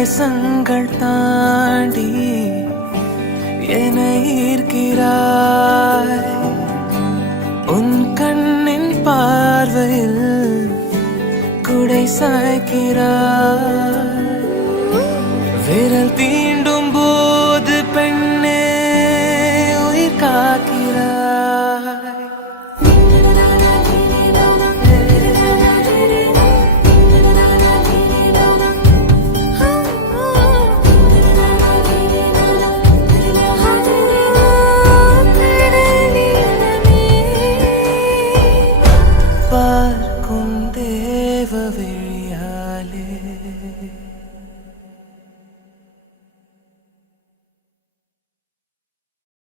தேசங்கள் தாண்டி என்னை ஈர்க்கிறாய். உன் கண்ணின் பார்வையில் குடை சாய்க்கிறாய். விரல் தீண்டும் போது பெண்ணே உயிர் காக்கிறாய். பார்க்கும் தேவ விழியாலே